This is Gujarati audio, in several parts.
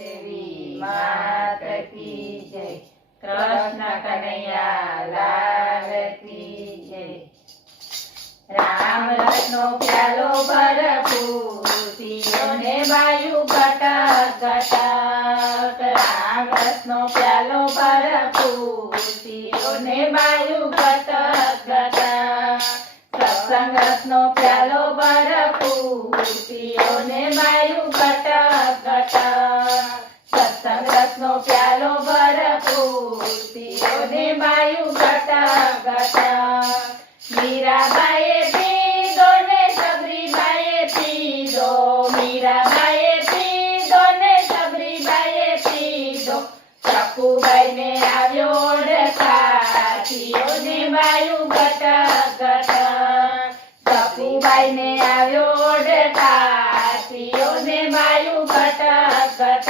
દેવી માત કી જય, કૃષ્ણ કનૈયા લાલ કી જય। રામ રસનો પ્યાલો ભરપૂર, પીઓને બાયું ઘટક ઘટક। રામ રસનો પ્યાલો ભરપૂર, પીઓને બાયું ઘટક ઘટક। સત્સંગ રસનો પ્યાલો ભરપૂર, પીઓને બાયું ઘટક ઘટક। સત્સંગ રસનો પ્યાલો ભરપૂર, પીઓને બાયું ઘટક ઘટક। મીરાબાઈએ પીધો ને સબરીબાઈએ પીધો, મીરાબાઈએ પીધો ને સબરીબાઈએ પીધો। ચકુબાઈને આવ્યો ઓળખા, પીઓને બાયું ઘટક ઘટક। ચકુબાઈને આવ્યો ઓળખા, પીઓને બાયું ઘટક ઘટક।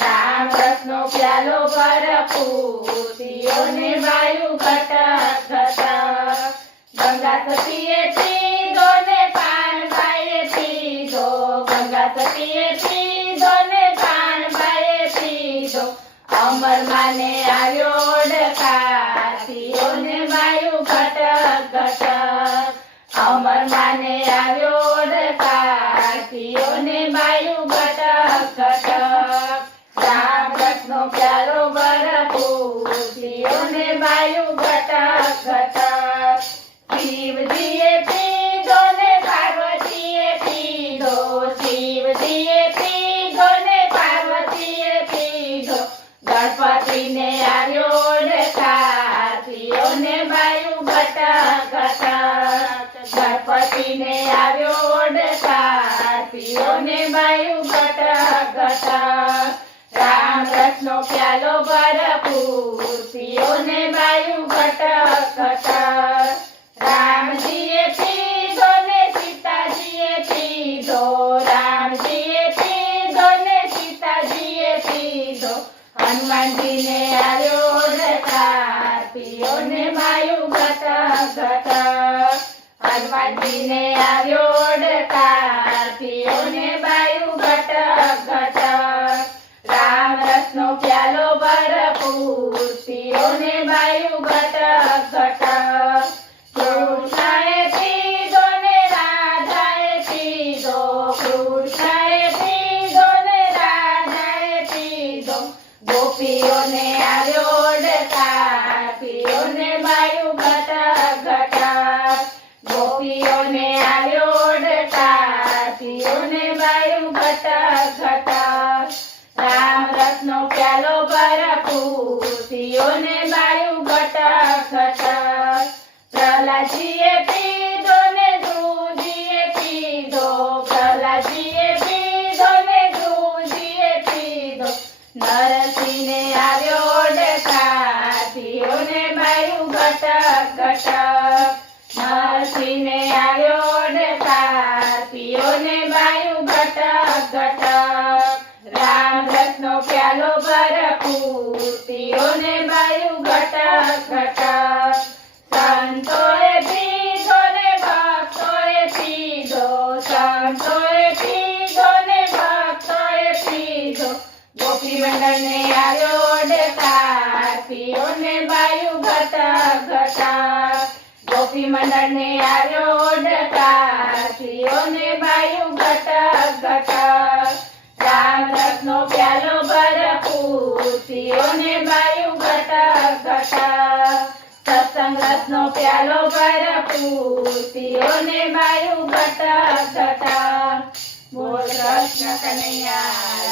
રામ રસનો પ્યાલો ભરપૂર, પીઓને બાયું ઘટક ઘટક। ગંગા સતીએ પીધો ને પાનબાઈએ પીધો, ગંગા સતીએ પીધો ને પાનબાઈએ પીધો। અમરમાને આવ્યો ઓળખા, પીઓને બાયું ઘટક ઘટક। અમરમાને આવ્યો ઓળખા, પીઓને બાયું ઘટક ઘટક। રામ રસનો પ્યાલો ભરપૂર, પીઓને બાયું ઘટક ઘટક। શિવજીએ પીધો ને પાર્વતીએ પીધો, શિવજીએ પીધો ને પાર્વતીએ પીધો। ગણપતિને આવ્યો ઓળખા, પીઓને બાયું ઘટક ઘટક। ગણપતિને આવ્યો ઓળખા, પીઓને બાયું ઘટક ઘટક। રામ રસનો પ્યાલો ભરપૂર, પીઓને બાયું ઘટક ઘટક। રામજીએ પીધો ને સીતાજીએ પીધો, રામજીએ પીધો ને સીતાજીએ પીધો। હનુમાનજીને આવ્યો ઓળખા, પીઓને બાયું ઘટક ઘટક। હનુમાનજીને આવ્યો ઓળખા, પીઓને બાયું ઘટક ઘટક। રામ રસનો પ્યાલો ભરપૂર, પીઓને બાયું ઘટક ઘટક। કૃષ્ણએ પીધો ને રાધાએ પીધો, કૃષ્ણએ પીધો ને રાધાએ પીધો। ગોપીઓને આવ્યો ઓળખા, પીઓને બાયું ઘટક ઘટક। ગોપીઓને આવ્યો ઓળખા, પીઓને બાયું ઘટક ઘટક। રામ રસનો પ્યાલો ભરપૂર, પીઓને બાયું ઘટક ઘટક। પ્રહલાદજીએ પીધો ને ધ્રુવજીએ પીધો, પ્રહલાદજીએ પીધો ને ધ્રુવજીએ પીધો। નરસિંહને આવ્યો ઓળખા, પીઓને બાયું ઘટક ઘટક। નરસિંહને આવ્યો ઓળખા, પીઓને બાયું ઘટક ઘટક। રામ રસનો પ્યાલો ભરપૂર, પીઓને બાયું ઘટક ઘટક। સંતોએ પીધો ને ભક્તોએ પીધો, સંતોએ પીધો ને ભક્તોએ પીધો। ગોપી મંડળને આવ્યો ઓળખા, પીઓને બાયું ઘટક ઘટક। ગોપી મંડળને આવ્યો ઓળખા, પીઓને બાયું ઘટક ઘટક। રામ રસનો પ્યાલો ભરપૂર, પીઓને બાયું ઘટક ઘટક। સત્સંગ રસનો પ્યાલો ભરપૂર, પીઓને બાયું ઘટક ઘટક। બોલ કૃષ્ણ કનૈયા